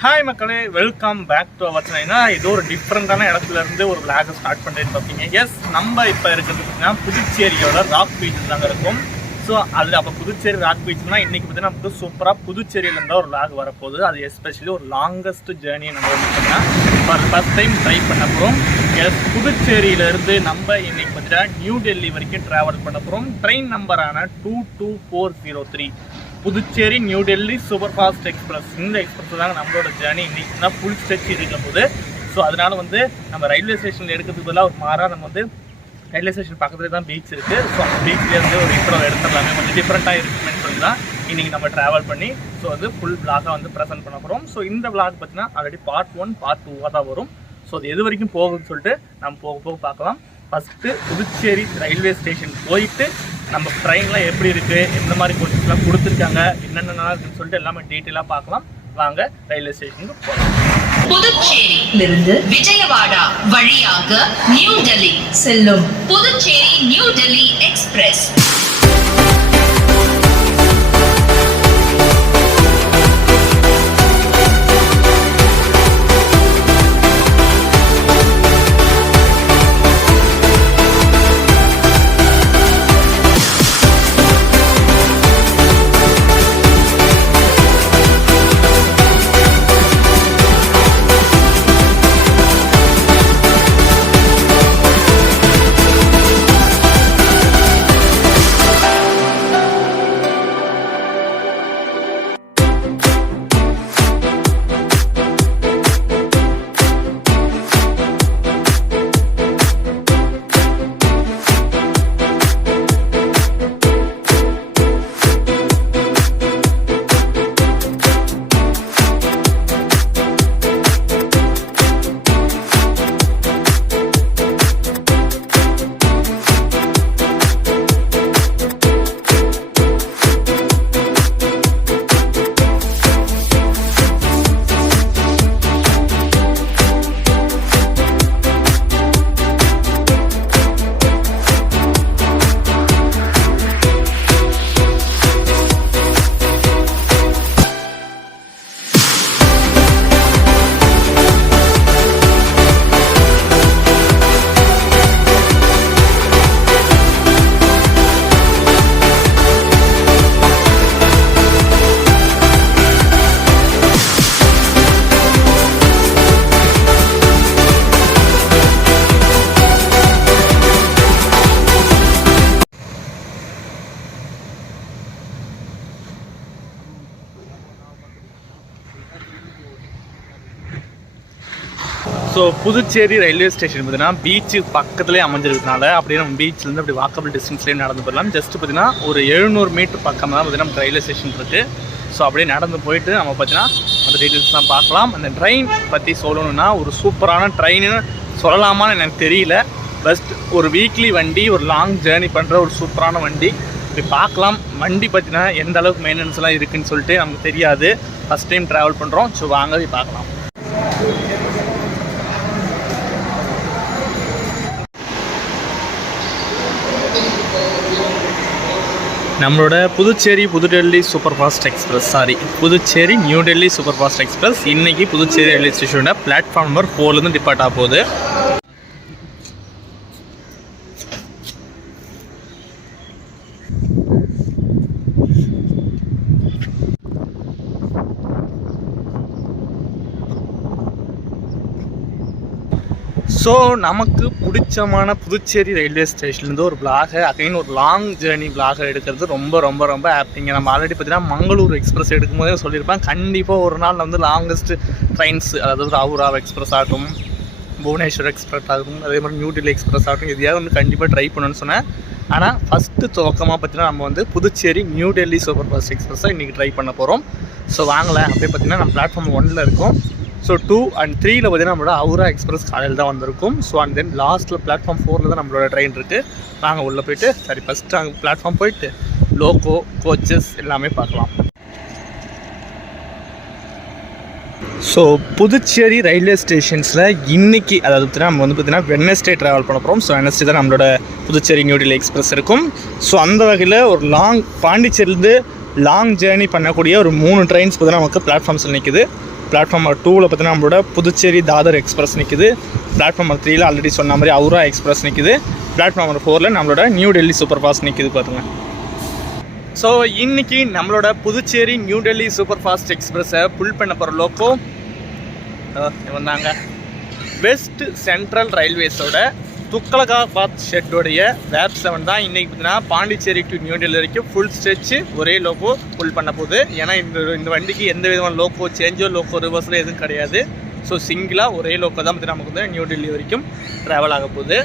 Hi மக்களே, welcome back to our channel. இது ஒரு டிஃப்ரெண்டான இடத்துல இருந்து ஒரு விளாக் ஸ்டார்ட் பண்ணுறேன்னு பார்த்தீங்க. எஸ், நம்ம இப்போ இருக்கிறது பார்த்தீங்கன்னா புதுச்சேரியோட ராக் பீச் தாங்க இருக்கும். ஸோ அதில் அப்போ புதுச்சேரி ராக் பீச்னா இன்றைக்கி பார்த்தீங்கன்னா நமக்கு சூப்பராக புதுச்சேரியிலேருந்து ஒரு விளாக் வரப்போகுது. அது எஸ்பெஷலி ஒரு லாங்கஸ்ட் ஜேர்னியை நம்ம வந்து பார்த்தீங்கன்னா ஃபர்ஸ்ட் டைம் ட்ரை பண்ண போகிறோம். எஸ், புதுச்சேரியிலேருந்து நம்ம இன்றைக்கி பார்த்தீங்கன்னா நியூ டெல்லி வரைக்கும் ட்ராவல் பண்ண போகிறோம். ட்ரெயின் நம்பரான 22403 Puducherry New Delhi super fast express. இந்த எக்ஸ்பிரஸ் தாங்க நம்மளோட ஜேர்னி இன்றைக்கி தான் ஃபுல் ஸ்ட்ரெச் இருக்கும் போது. ஸோ அதனால் வந்து நம்ம ரயில்வே ஸ்டேஷனில் எடுக்கிறதுக்கு பதிலாக ஒரு மாறாக நம்ம வந்து ரயில்வே ஸ்டேஷன் பக்கத்துலேயே தான் பீச் இருக்குது. ஸோ அந்த பீச்லேருந்து ஒரு இன்ட்ரோ எடுத்துடலாமே, கொஞ்சம் டிஃப்ரெண்ட்டாக இருக்குன்னு சொல்லி தான் இன்றைக்கி நம்ம ட்ராவல் பண்ணி ஸோ வந்து ஃபுல் விளாகாக வந்து ப்ரெசென்ட் பண்ண போகிறோம். ஸோ இந்த விளாக் பார்த்தீங்கன்னா ஆல்ரெடி பார்ட் 1 பார்ட் 2 தான் வரும். ஸோ அது எது வரைக்கும் போகுதுன்னு சொல்லிட்டு நம்ம போக போக பார்க்கலாம். ஃபஸ்ட்டு புதுச்சேரி ரயில்வே ஸ்டேஷன் போயிட்டு நம்ம ட்ரெயின்லாம் எப்படி இருக்குது, எந்த மாதிரி கோச்சஸ்லாம் கொடுத்துருக்காங்க, என்னென்ன இருக்குன்னு சொல்லிட்டு எல்லாமே டீட்டெயிலாக பார்க்கலாம். வாங்க ரயில்வே ஸ்டேஷனுக்கு போகலாம். புதுச்சேரியிலிருந்து விஜயவாடா வழியாக நியூ டெல்லி செல்லும் Puducherry New Delhi express. So Puducherry railway station பார்த்தீங்கன்னா பீச்சு பக்கத்துலேயே அமைஞ்சிருக்கிறதுனால அப்படியே நம்ம பீச்சிலேருந்து அப்படி வாக்கபிள் டிஸ்டன்ஸ்லேயே நடந்து போயிடலாம். ஜஸ்ட் பார்த்தீங்கன்னா ஒரு 700 மீட்டர் பக்கம் தான் பார்த்தீங்கன்னா நம்ம ரயில்வே ஸ்டேஷன் இருக்குது. ஸோ அப்படியே நடந்து போயிட்டு நம்ம பார்த்தீங்கன்னா அந்த டீட்டெயில்ஸ்லாம் பார்க்கலாம். அந்த ட்ரெயின் பற்றி சொல்லணுன்னா ஒரு சூப்பரான ட்ரெயின்னு சொல்லலாமான்னு எனக்கு தெரியல. பஸ்ட் ஒரு வீக்லி வண்டி, ஒரு லாங் ஜேர்னி பண்ணுற ஒரு சூப்பரான வண்டி. இப்படி பார்க்கலாம். வண்டி பார்த்தீங்கன்னா எந்த அளவுக்கு மெயின்டெனன்ஸ்லாம் இருக்குதுன்னு சொல்லிட்டு நமக்கு தெரியாது. ஃபஸ்ட் டைம் ட்ராவல் பண்ணுறோம். ஸோ வாங்கவே பார்க்கலாம். நம்மளோட புதுச்சேரி புது Delhi super fast express, Puducherry New Delhi super fast express இன்றைக்கி புதுச்சேரி ரயில்வே ஸ்டேஷனோட பிளாட்ஃபார்ம் நம்பர் 4லேருந்து டிபார்ட் ஆக போகுது. ஸோ நமக்கு பிடிச்சமான புதுச்சேரி ரயில்வே ஸ்டேஷன்லேருந்து ஒரு விளாகை அகைன் ஒரு லாங் ஜேர்னி விளாகை எடுக்கிறது ரொம்ப ரொம்ப ரொம்ப ஹாப்பிங்க. நம்ம ஆல்ரெடி பார்த்தீங்கன்னா மங்களூர் எக்ஸ்பிரஸ் எடுக்கும்போதே சொல்லியிருப்பேன், கண்டிப்பாக ஒரு நாள் வந்து லாங்கஸ்ட் ட்ரெயின்ஸ், அதாவது ஹவுரா எக்ஸ்பிரஸ் ஆகட்டும், புவனேஸ்வர் எக்ஸ்பிரஸ் ஆகட்டும், அதே மாதிரி நியூ டெல்லி எக்ஸ்பிரஸ் ஆகட்டும், எதையாவது ஒன்று கண்டிப்பாக ட்ரை பண்ணணும்னு சொன்னேன். ஆனால் ஃபஸ்ட்டு துவக்கமாக பார்த்தீங்கன்னா நம்ம வந்து புதுச்சேரி நியூ டெல்லி சூப்பர் ஃபாஸ்ட் எக்ஸ்பிரஸை இன்றைக்கி ட்ரை பண்ண போகிறோம். ஸோ வாங்கலை அப்படியே பார்த்தீங்கன்னா நம்ம பிளாட்ஃபார்ம் 1ல் இருக்கோம். ஸோ 2 and 3ல் பார்த்தீங்கன்னா நம்மளோட ஹவுரா எக்ஸ்பிரஸ் காலையில் தான் வந்திருக்கும். ஸோ அண்ட் தென் லாஸ்ட்டில் பிளாட்ஃபார்ம் 4ல் தான் நம்மளோட ட்ரெயின் இருக்குது. வாங்க உள்ளே போய்ட்டு ஃபஸ்ட்டு அங்கே பிளாட்ஃபார்ம் போயிட்டு லோக்கோ கோச்சஸ் எல்லாமே பார்க்கலாம். ஸோ புதுச்சேரி ரயில்வே ஸ்டேஷன்ஸில் இன்றைக்கி அதாவது நம்ம வந்து பார்த்திங்கன்னா வெட்னஸ்டே ட்ராவல் பண்ண போகிறோம். ஸோ வெட்னஸ்டே தான் நம்மளோட புதுச்சேரி நியூ டெல்லி எக்ஸ்பிரஸ் இருக்கும். ஸோ அந்த வகையில் ஒரு பாண்டிச்சேரிலேருந்து லாங் ஜேர்னி பண்ணக்கூடிய ஒரு 3 ட்ரெயின்ஸ் பார்த்தீங்கன்னா நமக்கு பிளாட்ஃபார்ம்ஸில் நிற்குது. பிளாட்ஃபார்ம் நம்பர் 2ல் பார்த்தீங்கன்னா நம்மளோட புதுச்சேரி தாதர் எக்ஸ்பிரஸ் நிற்குது. பிளாட்ஃபார்ம் நம்பர் 3ல் ஆல்ரெடி சொன்ன மாதிரி அவுரா எக்ஸ்பிரஸ் நிற்குது. பிளாட்ஃபார்ம் நம்பர் 4ல் நம்மளோட நியூ டெல்லி சூப்பர் ஃபாஸ்ட் நிற்குது பாருங்க. ஸோ இன்றைக்கி நம்மளோட புதுச்சேரி நியூ டெல்லி சூப்பர் ஃபாஸ்ட் எக்ஸ்பிரஸை புல் பண்ண போகிற லோக்கோ வந்தாங்க. வெஸ்ட் சென்ட்ரல் ரயில்வேஸோட துக்லகாபாத் ஷெட்டோடைய வேப் 7 தான் இன்றைக்கி பார்த்தீங்கன்னா பாண்டிச்சேரி டு நியூ டெல்லி வரைக்கும் ஃபுல் ஸ்ட்ரெச்சு ஒரே லோக்கோ புல் பண்ண போகுது. ஏன்னா இந்த வண்டிக்கு எந்த விதமான லோக்கோ சேஞ்சோ லோக்கோ ரிவர்ஸில் எதுவும் கிடையாது. ஸோ சிங்கிளாக ஒரே லோக்கோ தான் பார்த்தீங்கன்னா நமக்கு வந்து நியூ டெல்லி வரைக்கும் ட்ராவல் ஆக போகுது.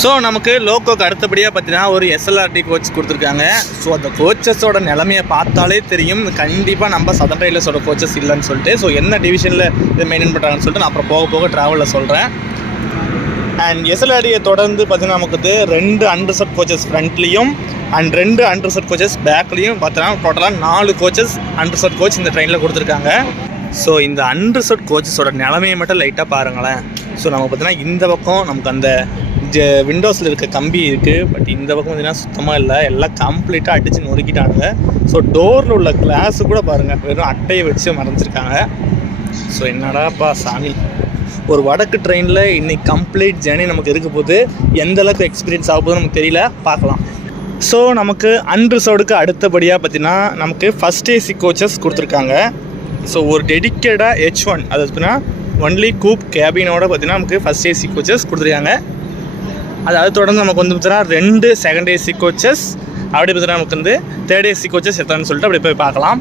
ஸோ நமக்கு லோக்கோக்கு அடுத்தபடியாக பார்த்தீங்கன்னா ஒரு எஸ்எல்ஆர்டி கோச் கொடுத்துருக்காங்க. ஸோ அந்த கோச்சஸோட நிலமையை பார்த்தாலே தெரியும் கண்டிப்பாக நம்ம சதர்ன் ரயில்வேஸோட கோச்சஸ் இல்லைன்னு சொல்லிட்டு. ஸோ என்ன டிவிஷனில் இதை மெயின்டைன் பண்ணுறாங்கன்னு சொல்லிட்டு நான் அப்புறம் போக போக ட்ராவலில் சொல்கிறேன். அண்ட் எஸ்எல்ஆர்டியை தொடர்ந்து பார்த்தீங்கன்னா நமக்கு வந்து 2 அண்டர்செட் கோச்சஸ் ஃப்ரண்ட்லேயும் அண்ட் 2 அண்டர்செட் கோச்சஸ் பேக்லேயும் பார்த்தீங்கன்னா டோட்டலாக 4 கோச்சஸ் அண்டர்செட் கோச் இந்த ட்ரெயினில் கொடுத்துருக்காங்க. ஸோ இந்த அண்டர்செட் கோச்சஸோட நிலமையை மட்டும் லைட்டாக பாருங்களேன். ஸோ நம்ம பார்த்தீங்கன்னா இந்த பக்கம் நமக்கு அந்த விண்டோஸில் இருக்க கம்பி இருக்குது. பட் இந்த பக்கம் பார்த்தீங்கன்னா சுத்தமாக இல்லை, எல்லாம் கம்ப்ளீட்டாக அடித்து நொறுக்கிட்டானுங்க. ஸோ டோரில் உள்ள கிளாஸு கூட பாருங்கள் வெறும் அட்டையை வச்சு மறைஞ்சிருக்காங்க. ஸோ என்னடாப்பா சாமி, ஒரு வடக்கு ட்ரெயினில் இன்றைக்கி கம்ப்ளீட் ஜேர்னி நமக்கு இருக்க போது எந்த அளவுக்கு எக்ஸ்பீரியன்ஸ் ஆக போதும் நமக்கு தெரியல, பார்க்கலாம். ஸோ நமக்கு அன்ரிசர்வ்டுக்கு அடுத்தபடியாக பார்த்திங்கன்னா நமக்கு ஃபஸ்ட் ஏசி கோச்சஸ் கொடுத்துருக்காங்க. ஸோ ஒரு டெடிக்கேட்டாக H1 அது பார்த்தீங்கன்னா ஒன்லி கூப் கேபினோட பார்த்திங்கன்னா நமக்கு ஃபஸ்ட் ஏசி கோச்சஸ் கொடுத்துருக்காங்க. அதை தொடர்ந்து நமக்கு வந்து பார்த்தீங்கன்னா 2 செகண்ட் ஏசி கோச்சஸ், அப்படி பார்த்தீங்கன்னா நமக்கு வந்து தேர்ட் ஏசி கோச்சஸ் எத்தனைன்னு சொல்லிட்டு அப்படி போய் பார்க்கலாம்.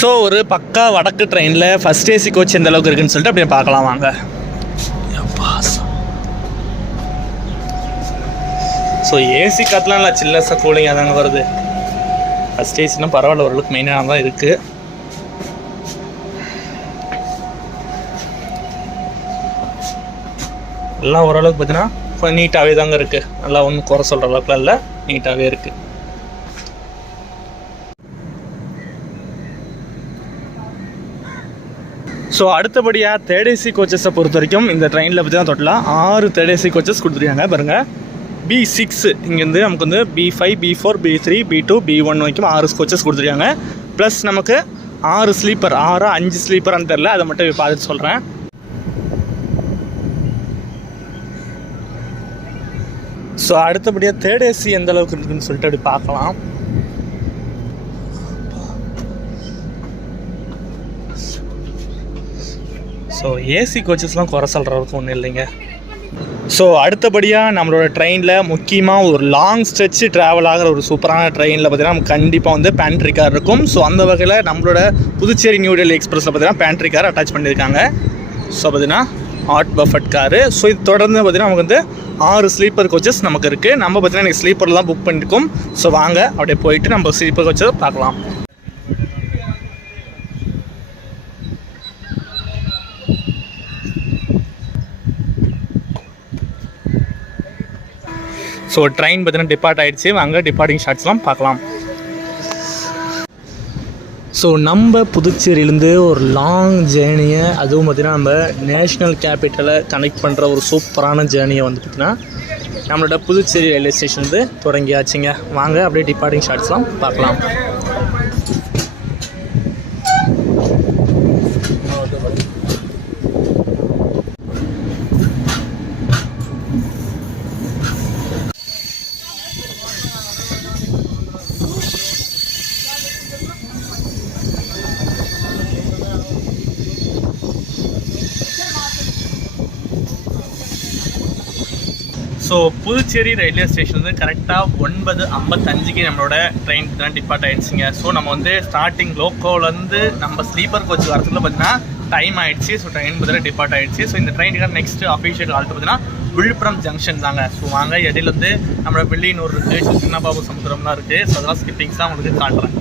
ஸோ ஒரு பக்கா வடக்கு ட்ரெயினில் ஃபஸ்ட் ஏசி கோச் எந்த அளவுக்கு இருக்குன்னு சொல்லிட்டு அப்படியே பார்க்கலாம் வாங்க. ஸோ ஏசி காற்றுலாம் இல்லை, சில்லஸாக கூலிங்காக தாங்க வருது. ஃபஸ்ட் ஏசினா பரவாயில்ல, ஓரளவுக்கு மெயினாக தான் இருக்குது. எல்லாம் ஓரளவுக்கு பார்த்தீங்கன்னா கொஞ்சம் நீட்டாகவே தாங்க இருக்குது. நல்லா ஒன்றும் குறை சொல்கிற அளவுக்குலாம் இல்லை, நீட்டாகவே இருக்குது. ஸோ அடுத்தபடியாக தேர்ட் ஏசி கோச்சஸை பொறுத்த வரைக்கும் இந்த ட்ரெயினில் பார்த்தீங்கன்னா டோட்டலாக 6 தேர்ட் ஏசி கோச்சஸ் கொடுத்துருக்காங்க பாருங்கள். B6 இங்கேருந்து நமக்கு வந்து B5, B4, B3, B2, B1 வரைக்கும் 6 கோச்சஸ் கொடுத்துருக்காங்க. ப்ளஸ் நமக்கு 6 ஸ்லீப்பர், 5 ஸ்லீப்பரான்னு தெரில, அதை மட்டும் பார்த்துட்டு சொல்கிறேன். ஸோ அடுத்தபடியாக தேர்ட் ஏசி எந்த அளவுக்கு இருக்குதுன்னு சொல்லிட்டு அப்படி பார்க்கலாம். ஸோ ஏசி கோச்சஸ்லாம் குறை சொல்கிற அளவுக்கு ஒன்றும் இல்லைங்க. ஸோ அடுத்தபடியாக நம்மளோட ட்ரெயினில் முக்கியமாக ஒரு லாங் ஸ்ட்ரெச்சு ட்ராவல் ஆகிற ஒரு சூப்பரான ட்ரெயினில் பார்த்தீங்கன்னா நமக்கு கண்டிப்பாக வந்து பேண்ட்ரி கார் இருக்கும். ஸோ அந்த வகையில் நம்மளோட புதுச்சேரி நியூ டெல்லி எக்ஸ்பிரஸில் பார்த்தீங்கன்னா பேண்ட்ரி கார் அட்டாச் பண்ணியிருக்காங்க. ஸோ பார்த்தீங்கன்னா ஹாட் பஃபட் காரு. ஸோ இது தொடர்ந்து பார்த்தீங்கன்னா நமக்கு வந்து 6 ஸ்லீப்பர் கோச்சஸ் நமக்கு இருக்குது. நம்ம பார்த்தீங்கன்னா எனக்கு ஸ்லீப்பரில் தான் புக் பண்ணியிருக்கோம். ஸோ வாங்க அப்படியே போயிட்டு நம்ம ஸ்லீப்பர் கோச்சை பார்க்கலாம். ஸோ ட்ரெயின் பார்த்தீங்கன்னா டிபார்ட் ஆகிடுச்சு, வாங்க டிபார்ட்டிங் ஷாட்ஸ்லாம் பார்க்கலாம். ஸோ நம்ம புதுச்சேரியிலேருந்து ஒரு லாங் ஜேர்னியை, அதுவும் பார்த்திங்கன்னா நம்ம நேஷ்னல் கேபிட்டலை கனெக்ட் பண்ணுற ஒரு சூப்பரான ஜேர்னியை வந்து பார்த்திங்கன்னா நம்மளோட புதுச்சேரி ரயில்வே ஸ்டேஷன்லேருந்து தொடங்கியாச்சுங்க. வாங்க அப்படியே டிபார்ட்டிங் ஷாட்ஸ்லாம் பார்க்கலாம். ஸோ புதுச்சேரி ரயில்வே ஸ்டேஷன் வந்து கரெக்டாக 9:55 நம்மளோட ட்ரெயின் தான் டிபார்ட் ஆகிடுச்சிங்க. ஸோ நம்ம வந்து ஸ்டார்டிங் லோக்கோலேருந்து நம்ம ஸ்லீப்பர் கோச் வரதுக்குள்ள பார்த்தீங்கன்னா டைம் ஆகிடுச்சு. ஸோ ட்ரெயின் பார்த்தீங்கன்னா டிபார்ட் ஆகிடுச்சு. ஸோ இந்த ட்ரெயினுக்கு நெக்ஸ்ட் அஃபீஷியல் ஆல்ட்டு பார்த்தீங்கன்னா விழுப்புரம் ஜங்ஷன் தாங்க. ஸோ வாங்க இடையில வந்து நம்மளோட வில்லியனூர் இருக்குது, சின்னபாபு சமுத்திரம்லாம் இருக்குது. ஸோ அதெல்லாம் ஸ்கிப்பிங்ஸ் தான் உங்களுக்கு காட்டுறேன்.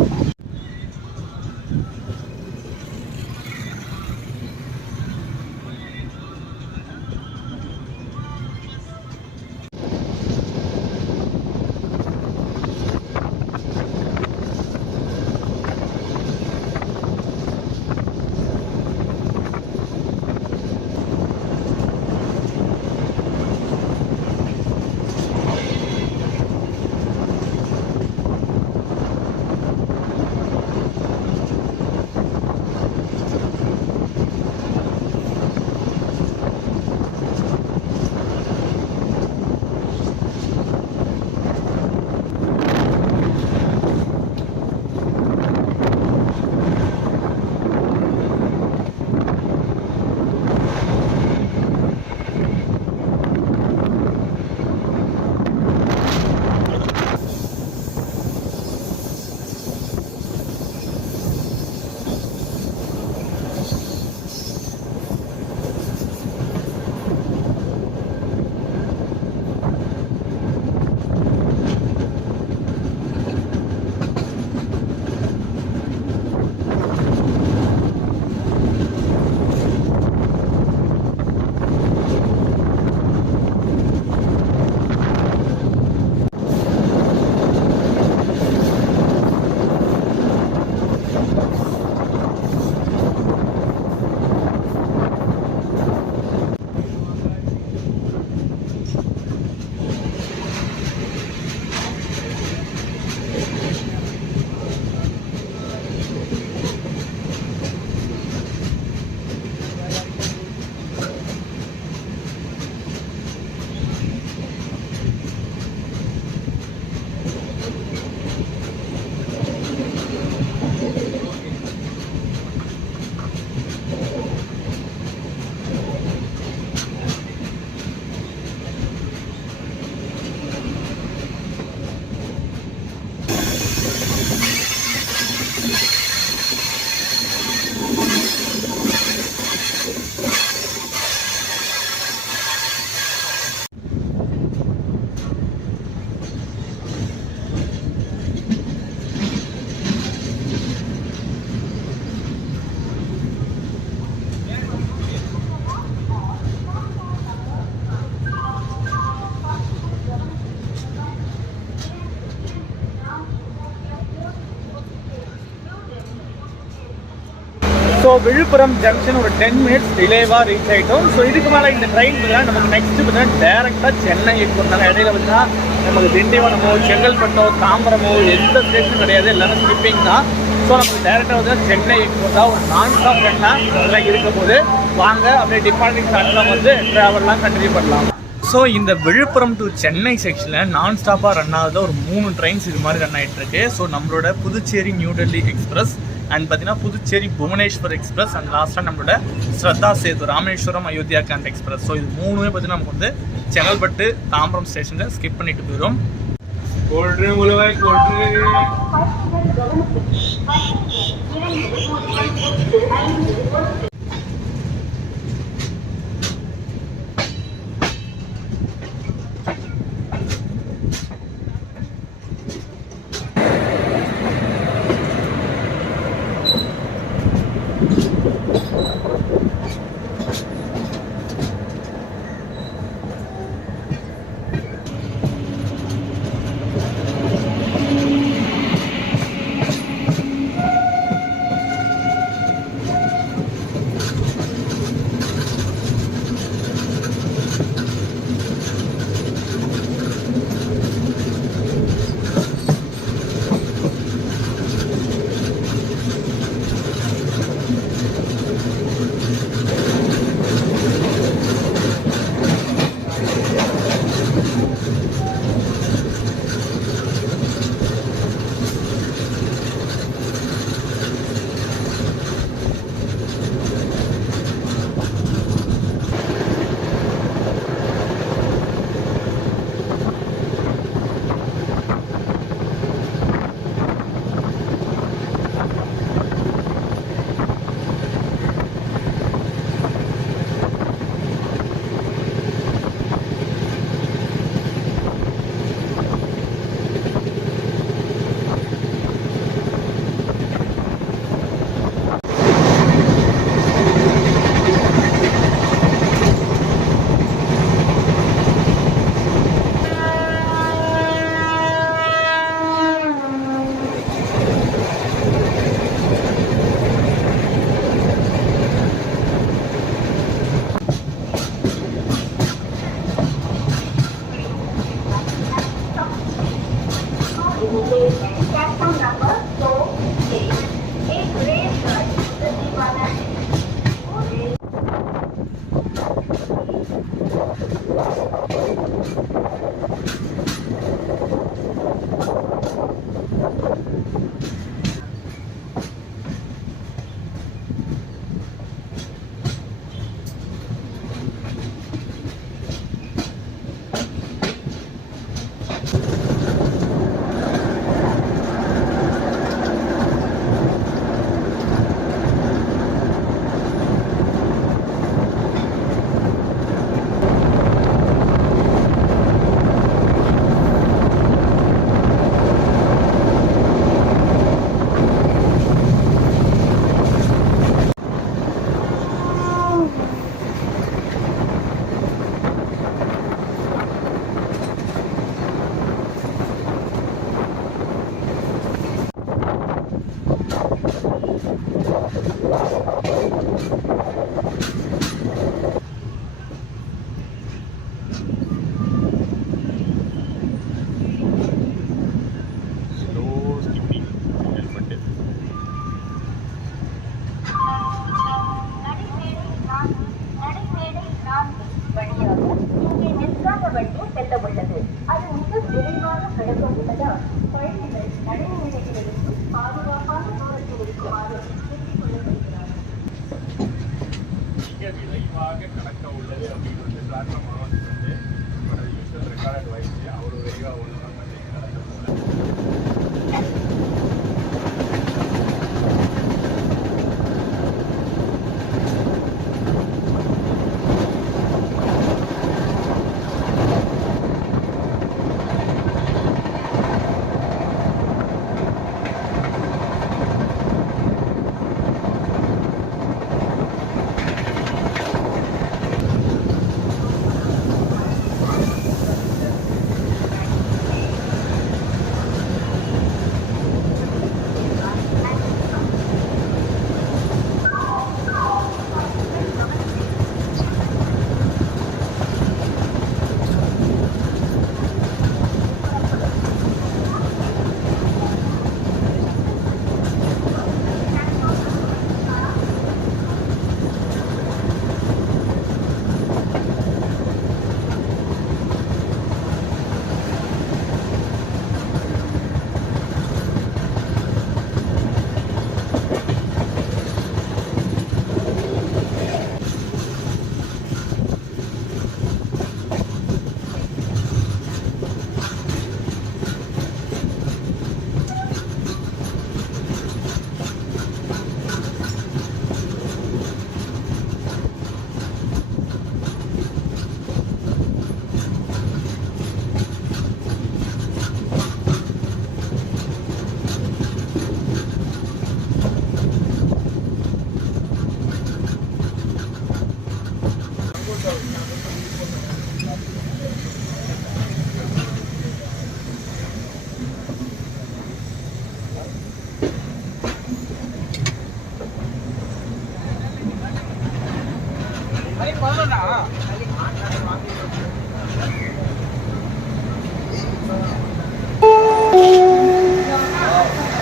ஸோ விழுப்புரம் ஜங்ஷன் ஒரு 10 மினிட்ஸ் டிலேவாக ரீச் ஆகிட்டோம். ஸோ இதுக்கு மேலே இந்த ட்ரெயின் பார்த்தீங்கன்னா நமக்கு நெக்ஸ்ட்டு பார்த்தீங்கன்னா டேரெக்டாக சென்னைக்கு போகிறதால இடையில பார்த்தீங்கன்னா நமக்கு திண்டிவனமோ செங்கல்பட்டோ தாம்பரமோ எந்த ஸ்டேஷனும் கிடையாது, எல்லாமே ஸ்கிப்பிங் தான். ஸோ நமக்கு டேரெக்டாக வந்து சென்னைக்கு போகிறதா ஒரு நான் ஸ்டாப் ட்ரெயினாக அதெல்லாம் இருக்கும் போது வாங்க அப்படியே டிபார்ட்டிங் ஸ்டார்ட்லாம் வந்து ட்ராவல்லாம் கண்டினியூ பண்ணலாம். ஸோ இந்த விழுப்புரம் டு சென்னை செக்ஷனில் நான் ஸ்டாப்பாக ரன் ஆகுது ஒரு 3 ட்ரெயின்ஸ் இது மாதிரி ரன் ஆகிட்டு இருக்கு. ஸோ நம்மளோட புதுச்சேரி நியூ டெல்லி எக்ஸ்பிரஸ் அண்ட் பார்த்தீங்கன்னா புதுச்சேரி புவனேஸ்வர் எக்ஸ்பிரஸ் அண்ட் லாஸ்ட்டாக நம்மளோட Shraddha Sethu Rameswaram Ayodhya Cantt express. So இது 3மே பார்த்தீங்கன்னா நமக்கு வந்து செங்கல்பட்டு தாம்பரம் ஸ்டேஷனில் ஸ்கிப் பண்ணிட்டு போயிடும்.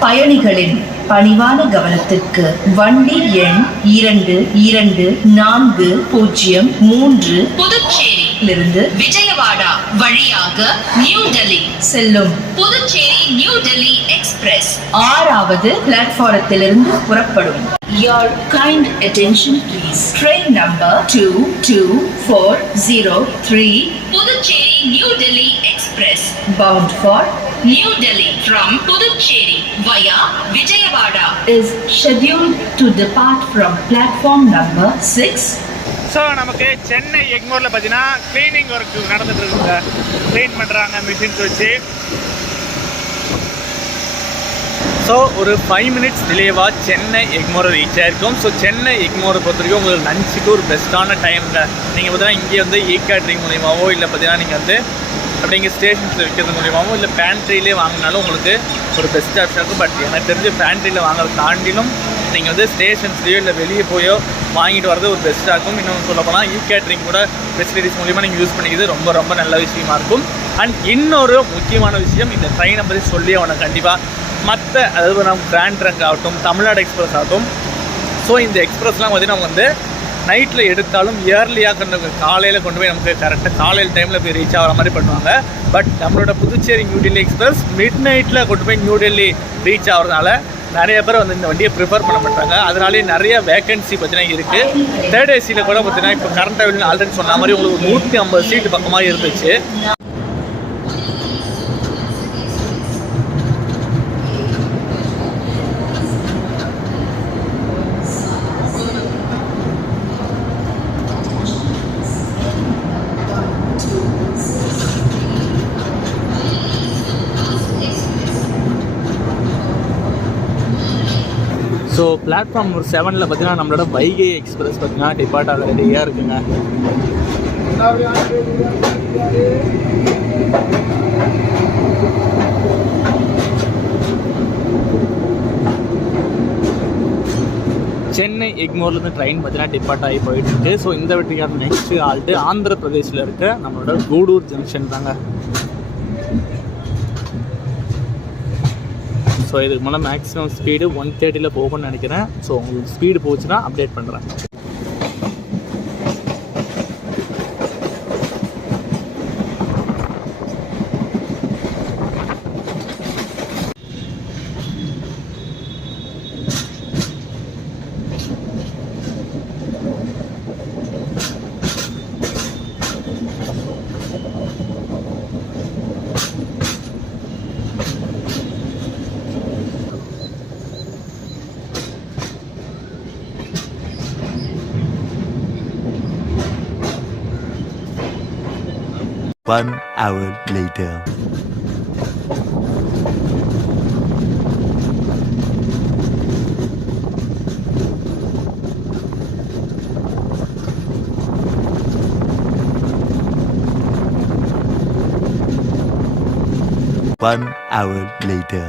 பயணிகளின் பணிவான கவனத்திற்கு வண்டி எண் 2240 புதுச்சேரியிலிருந்து விஜயவாடா வழியாக நியூ டெல்லி செல்லும் புதுச்சேரி நியூ டெல்லி எக்ஸ்பிரஸ் 6வது பிளாட்பாரத்திலிருந்து புறப்படும். Your kind attention please. Train number 22403 Puducherry New Delhi Express bound for New Delhi from Puducherry via Vijayawada is scheduled to depart from platform number 6. So நமக்கு சென்னை எக்மோரில் பார்த்தீங்கன்னா க்ளீனிங் ஒர்க் நடந்துட்டு இருக்குங்க. க்ளீன் பண்ணுறாங்க machines வச்சு. So ஒரு 5 minutes டிலேவாக Chennai எக்மோரை reach ஆகிருக்கும். So Chennai எக்மோரை பொறுத்த வரைக்கும் உங்களுக்கு லஞ்சுக்கு ஒரு பெஸ்ட்டான டைம்ங்க. நீங்கள் பார்த்தீங்கன்னா இங்கே வந்து கேட்ரிங் மூலியமாவோ இல்லை பார்த்தீங்கன்னா நீங்கள் வந்து அப்படிங்க ஸ்டேஷன்ஸில் விற்கிறது மூலியமாவோ இல்லை பேண்ட்ரியிலே வாங்கினாலும் உங்களுக்கு ஒரு பெஸ்ட் ஆப்ஷன் இருக்கும். பட் எனக்கு தெரிஞ்சு பேண்ட்ரியில் வாங்குறது தாண்டிலும் நீங்கள் வந்து ஸ்டேஷன்ஸ்லேயோ இல்லை வெளியே போயோ வாங்கிட்டு வரது ஒரு பெஸ்ட்டாக இருக்கும். இன்னொன்று சொல்ல போனால் கேட்ரிங் கூட ஃபெசிலிட்டிஸ் மூலிமா நீங்கள் யூஸ் பண்ணிக்கிறது ரொம்ப ரொம்ப நல்ல விஷயமா இருக்கும். அண்ட் இன்னொரு முக்கியமான விஷயம், இந்த ட்ரெயினை பற்றி சொல்லி அவனை கண்டிப்பாக மற்ற அதாவது நம்ம கிராண்ட் ட்ரங்க் ஆகட்டும், தமிழ்நாடு எக்ஸ்பிரஸ் ஆகட்டும். ஸோ இந்த எக்ஸ்பிரஸ்லாம் பார்த்தீங்கன்னா நம்ம வந்து நைட்டில் எடுத்தாலும் இயர்லியாக காலையில் கொண்டு போய் நமக்கு கரெக்டாக காலையில் டைமில் போய் ரீச் ஆகிற மாதிரி பண்ணுவாங்க. பட் நம்மளோட புதுச்சேரி நியூ டெல்லி எக்ஸ்பிரஸ் மிட் நைட்டில் கொண்டு போய் நியூ டெல்லி ரீச் ஆகிறதுனால நிறைய பேர் வந்து இந்த வண்டியை ப்ரிஃபர் பண்ண மாட்டாங்க. அதனாலே நிறைய வேகன்சி பார்த்தீங்கன்னா இருக்குது. தேர்ட் ஏசியில் கூட பார்த்தீங்கன்னா இப்போ கரண்ட் அவைலபிள் ஆல்ரெடி சொன்ன மாதிரி உங்களுக்கு 150 சீட்டு பக்கமாக இருந்துச்சு. ஸோ பிளாட்ஃபார்ம் நம்பர் 7ல் பார்த்தீங்கன்னா நம்மளோட வைகை எக்ஸ்பிரஸ் பார்த்தீங்கன்னா டிபார்ட் ஆக ரெடியாக இருக்குங்க. சென்னை எக்மோர்லேருந்து ட்ரெயின் பார்த்தீங்கன்னா டிபார்ட் ஆகி போயிட்டுருக்கு. ஸோ இந்த வெற்றிக்கான நெக்ஸ்ட் ஆல்ட்டு ஆந்திர பிரதேசில் இருக்க நம்மளோட கூடூர் ஜங்ஷன் தாங்க. ஸோ இதுக்கு மேலே மேக்ஸிமம் ஸ்பீடு 130 போகும்னு நினைக்கிறேன். ஸோ உங்களுக்கு ஸ்பீடு போச்சுன்னா அப்டேட் பண்ணுறேன். One hour later. One hour later.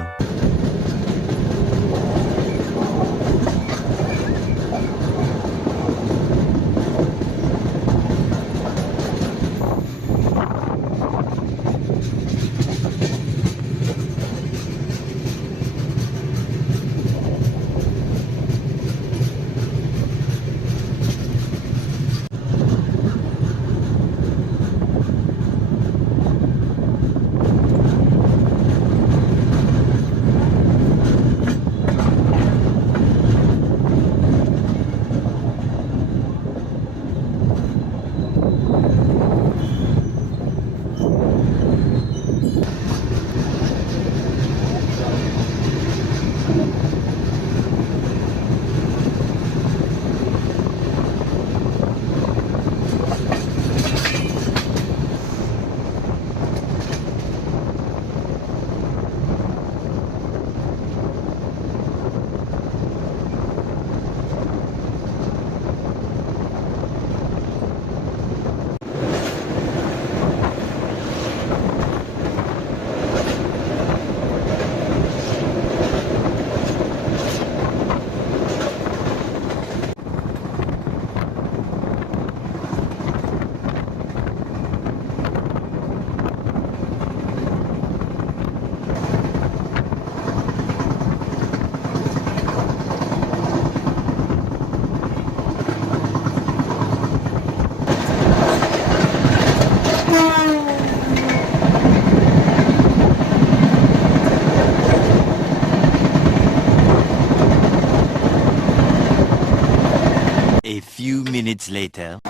later.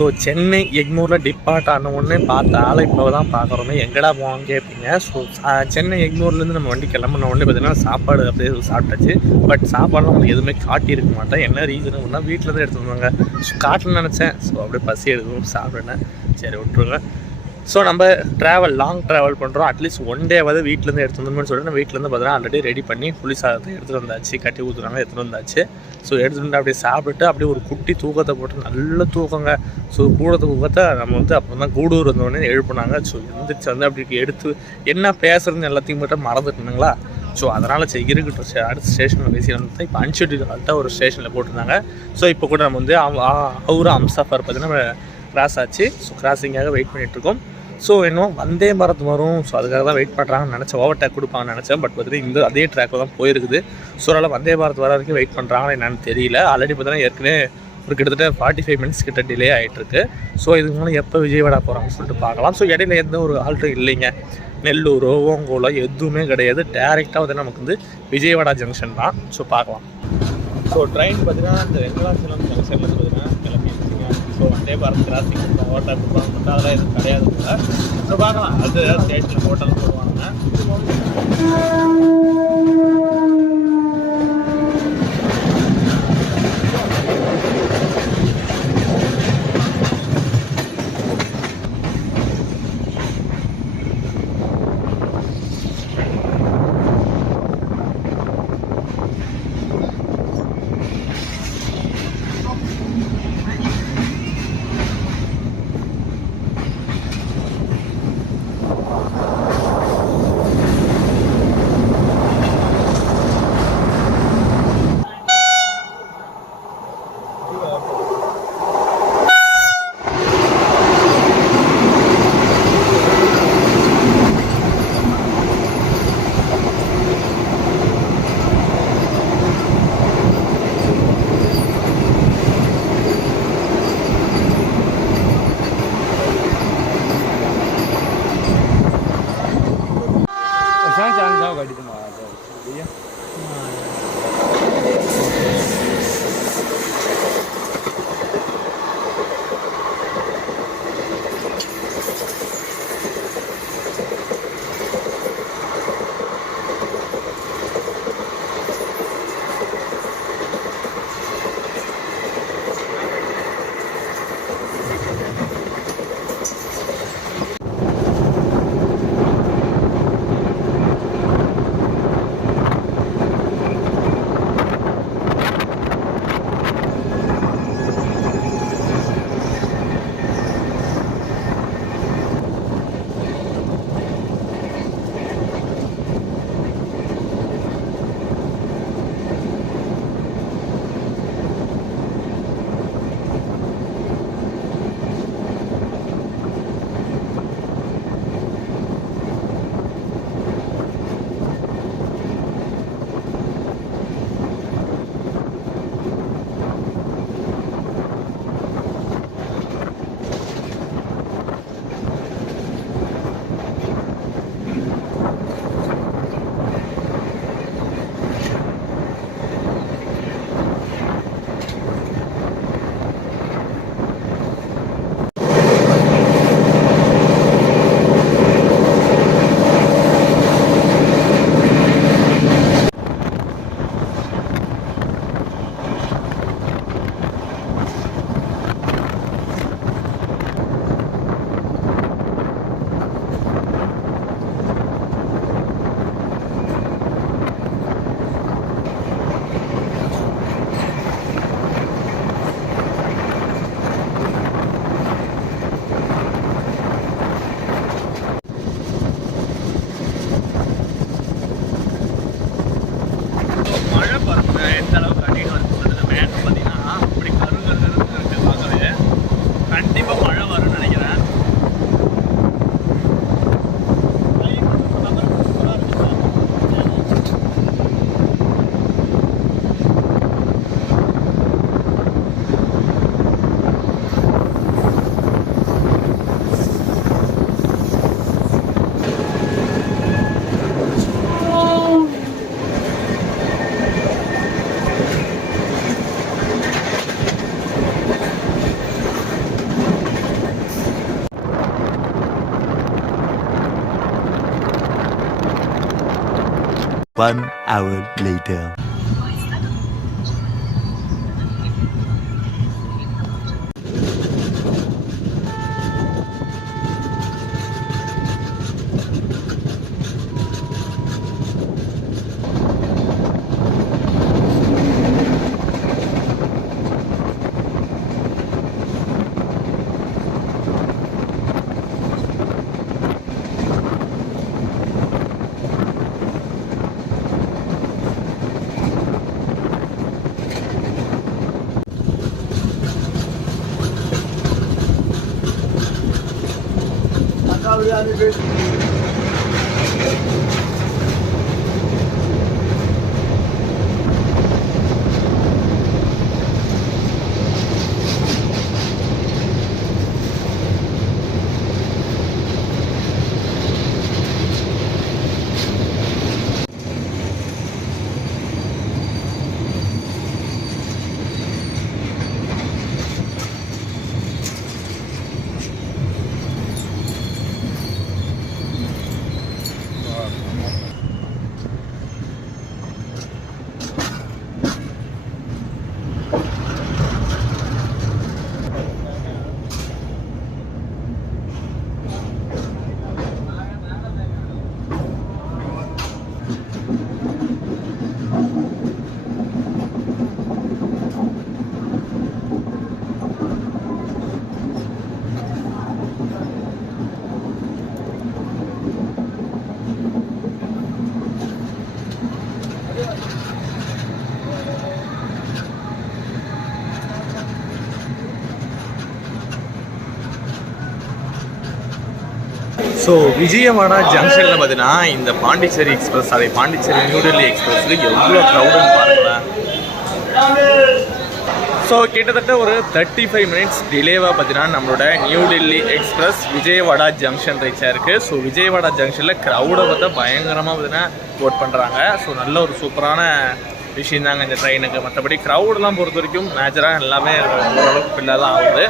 So Chennai எக்மூரில் டிப்பார்ட் ஆன உடனே பார்த்த ஆளை இப்போ தான் பார்க்குறோமே எங்கடா போவாங்க கேட்பீங்க. ஸோ சென்னை எக்மூர்லேருந்து நம்ம வண்டி கிளம்புன உடனே பார்த்தீங்கன்னா சாப்பாடு அப்படியே சாப்பிட்டாச்சு. பட் சாப்பாடுலாம் உங்களுக்கு எதுவுமே காட்டியிருக்க மாட்டேன். என்ன ரீசனுன்னா வீட்டில் தான் எடுத்து வந்தாங்க. ஸோ காட்டணும்னு நினச்சேன். ஸோ அப்படியே பசி எடுக்கணும் சாப்பிடுனேன். சரி விட்டுருங்க. ஸோ நம்ம லாங் ட்ராவல் பண்ணுறோம். அட்லீஸ்ட் ஒன் டேவாவது வீட்டிலேருந்து எடுத்து வந்தோம்னு சொல்லிட்டு வீட்டிலேருந்து பார்த்தீங்கன்னா ஆல்ரெடி ரெடி பண்ணி புளி சாதத்தை எடுத்துகிட்டு வந்தாச்சு. கட்டி ஊற்றுறாங்க எடுத்துகிட்டு வந்தாச்சு. ஸோ எடுத்துகிட்டு வந்து அப்படியே சாப்பிட்டு அப்படியே ஒரு குட்டி தூக்கத்தை போட்டு நல்ல தூக்கங்க. ஸோ கூட தூக்கத்தை நம்ம வந்து அப்போ தான் கூடூர் வந்தோடனே எழுப்புனாங்க. ஸோ எழுந்திரிச்சு வந்து அப்படி எடுத்து என்ன பேசுறதுன்னு எல்லாத்தையும் மட்டும் மறந்துட்டுனுங்களா. ஸோ அதனால் சரி இருக்கட்டும் அடுத்த ஸ்டேஷனில் பேசி வந்து இப்போ அன்ஷெட்யூல்டாக ஒரு ஸ்டேஷனில் போட்டிருந்தாங்க. ஸோ இப்போ கூட நம்ம வந்து அவரும் அம்சாஃபர் பார்த்தீங்கன்னா கிராஸ் ஆச்சு. ஸோ கிராஸிங்காக வெயிட் பண்ணிகிட்ருக்கோம். ஸோ இன்னும் வந்தே பாரத் வரும். ஸோ அதுக்காக தான் வெயிட் பண்ணுறாங்கன்னு நினச்சேன். ஓவர்டேக் கொடுப்பாங்கன்னு நினச்சேன். பட் பார்த்தீங்கன்னா அதே ட்ராக்கில் தான் போயிருக்குது. ஸோ அதனால் வந்தே பாரத் வர வரைக்கும் வெயிட் பண்ணுறாங்கன்னு என்னன்னு தெரியல. ஆல்ரெடி பார்த்தீங்கன்னா ஏற்கனவே ஒரு கிட்டத்தட்ட 45 மினிட்ஸ் கிட்ட டிலே ஆகிட்டுருக்கு. ஸோ இதுக்கு மேலே எப்போ விஜயவாடா போகிறாங்கன்னு சொல்லிட்டு பார்க்கலாம். ஸோ இடையில எந்த ஒரு ஆல்ட்டும் இல்லைங்க. நெல்லூரோ ஓங்கோலோ எதுவுமே கிடையாது. டேரெக்டாக வந்து நமக்கு வந்து விஜயவாடா ஜங்ஷன் தான். ஸோ பார்க்கலாம். ஸோ ட்ரெயின் பார்த்தீங்கன்னா இந்த வெங்கடாச்சலம் ஜங்ஷனில் பார்த்தீங்கன்னா கிளம்பிடுச்சுங்க. So Vande Bharat crossing hotel கொடுப்பாங்க அதெல்லாம் எதுவும் கிடையாது போல. ஸோ பார்க்கலாம். அது ஸ்டேஷனில் ஹோட்டல் போடுவாங்க. 1 hour later. ஸோ விஜயவாடா ஜங்ஷனில் பார்த்தீங்கன்னா இந்த பாண்டிச்சேரி எக்ஸ்பிரஸ் அதே பாண்டிச்சேரி நியூ டெல்லி எக்ஸ்பிரஸ்க்கு எவ்வளோ க்ரௌடுன்னு பாருங்களேன். ஸோ கிட்டத்தட்ட ஒரு 35 மினிட்ஸ் டிலேவாக பார்த்தீங்கன்னா நம்மளோட new Delhi express Vijayawada junction reach ஆயிருக்கு. ஸோ விஜயவாடா ஜங்ஷனில் க்ரௌடை பார்த்தா பயங்கரமாக பார்த்தீங்கன்னா ஓட் பண்ணுறாங்க. ஸோ நல்ல ஒரு சூப்பரான விஷயம் தாங்க இந்த ட்ரெயினுக்கு. மற்றபடி க்ரௌடெலாம் பொறுத்த வரைக்கும் நேச்சராக எல்லாமே ஓரளவுக்கு ஃபில்லாக தான் ஆகுது.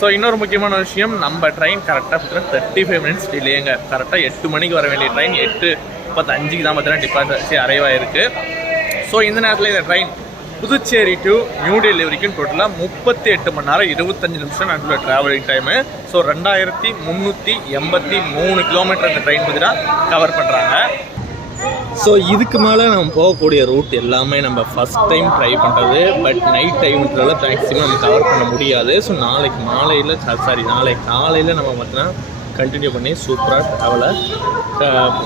ஸோ இன்னொரு முக்கியமான விஷயம், நம்ம ட்ரெயின் கரெக்டாக பார்த்தீங்கன்னா 35 மினிட்ஸ் டிலேங்க. கரெக்டாக 8 மணிக்கு வர வேண்டிய ட்ரெயின் 8:35 தான் பார்த்தீங்கன்னா டிபார்ச்சர் அரைவ் ஆயிருக்கு. ஸோ இந்த நேரத்தில் இந்த ட்ரெயின் புதுச்சேரி டு நியூ டெல்லி வரைக்கும் டோட்டலாக 38 மணி நேரம் 25 நிமிஷம் நடுவில் ட்ராவலிங் டைமு. ஸோ 2383 கிலோமீட்டர் இந்த ட்ரெயின் பார்த்தீங்கன்னா கவர் பண்ணுறாங்க. ஸோ இதுக்கு மேலே நம்ம போகக்கூடிய ரூட் எல்லாமே நம்ம ஃபஸ்ட் டைம் ட்ரை பண்ணுறது. பட் நைட் டைம்ன்றதால மேக்ஸிமம் நம்ம கவர் பண்ண முடியாது. ஸோ நாளைக்கு காலையில் நம்ம பார்த்தீங்கன்னா கண்டினியூ பண்ணி சூப்பராக ட்ராவலை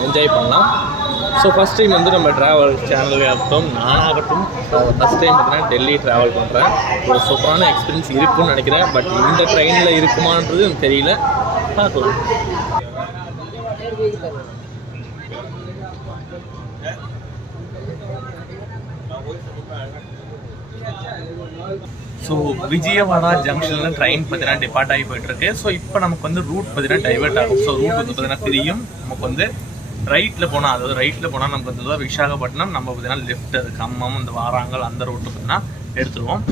என்ஜாய் பண்ணலாம். ஸோ ஃபஸ்ட் டைம் வந்து நம்ம ட்ராவல் சேனல் ஆகட்டும் நானாகட்டும் ஃபஸ்ட் டைம் பார்த்தீங்கன்னா டெல்லி ட்ராவல் பண்ணுறேன். ஒரு சூப்பரான எக்ஸ்பீரியன்ஸ் இருக்குன்னு நினைக்கிறேன். பட் இந்த ட்ரெயினில் இருக்குமான்றது எனக்கு தெரியல, பார்க்கலாம். ஸோ விஜயவாடா ஜங்ஷனில் ட்ரெயின் பார்த்தீங்கன்னா டிபார்ட் ஆகி போயிட்டுருக்கு. ஸோ இப்போ நமக்கு வந்து ரூட் பார்த்தீங்கன்னா டைவெர்ட் ஆகும். ஸோ ரூட் வந்து பார்த்தீங்கன்னா தெரியும். நமக்கு வந்து ரைட்டில் போனால், அதாவது ரைட்டில் போனால் நமக்கு வந்து விசாகப்பட்டினம், நம்ம பார்த்தீங்கன்னா லெஃப்ட் அது கம்மம் இந்த வாராங்கல் அந்த ரூட்டை பார்த்தீங்கன்னா எடுத்துருவோம்.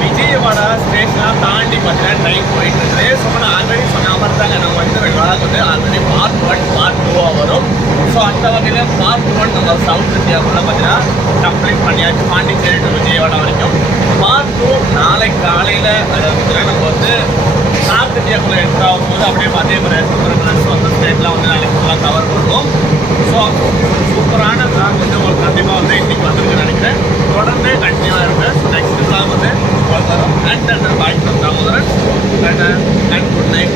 விஜயவாடா ஸ்டேஷன்லாம் தாண்டி பார்த்தீங்கன்னா ட்ரெயின் போயிட்டு இருக்குது. ஸோ நான் ஆல்ரெடி சொன்ன மாதிரி தாங்க நம்ம வந்து விழாவுக்கு வந்து ஆல்ரெடி பார்ட் 1 பார்ட் 2 வரும். ஸோ அந்த வகையில் பார்ட் 1 நம்ம சவுத் இந்தியாவுக்குள்ள பார்த்தீங்கன்னா கம்ப்ளீட் பண்ணியாச்சு பாண்டிச்சேரி டு விஜயவாடா வரைக்கும். பார்ட் 2 நாளைக்கு காலையில் அதாவது நம்ம வந்து நார்த் இந்தியாவுக்குள்ள என்ட்ரு ஆகும்போது அப்படியே அதே மாதிரி ஸோ அந்த ஸ்டேட்லாம் வந்து நாளைக்கு ஃபுல்லாக கவர் பண்ணுவோம். ஸோ சூப்பரான பிளாக் வந்து உங்களுக்கு கண்டிப்பாக வந்து இன்றைக்கி வந்துருக்குன்னு நினைக்கிறேன். தொடர்ந்து கண்டினியூவாக இருப்பேன். நெக்ஸ்ட் பிளாக் வந்து வரும். And bye from Damodaran. And good night.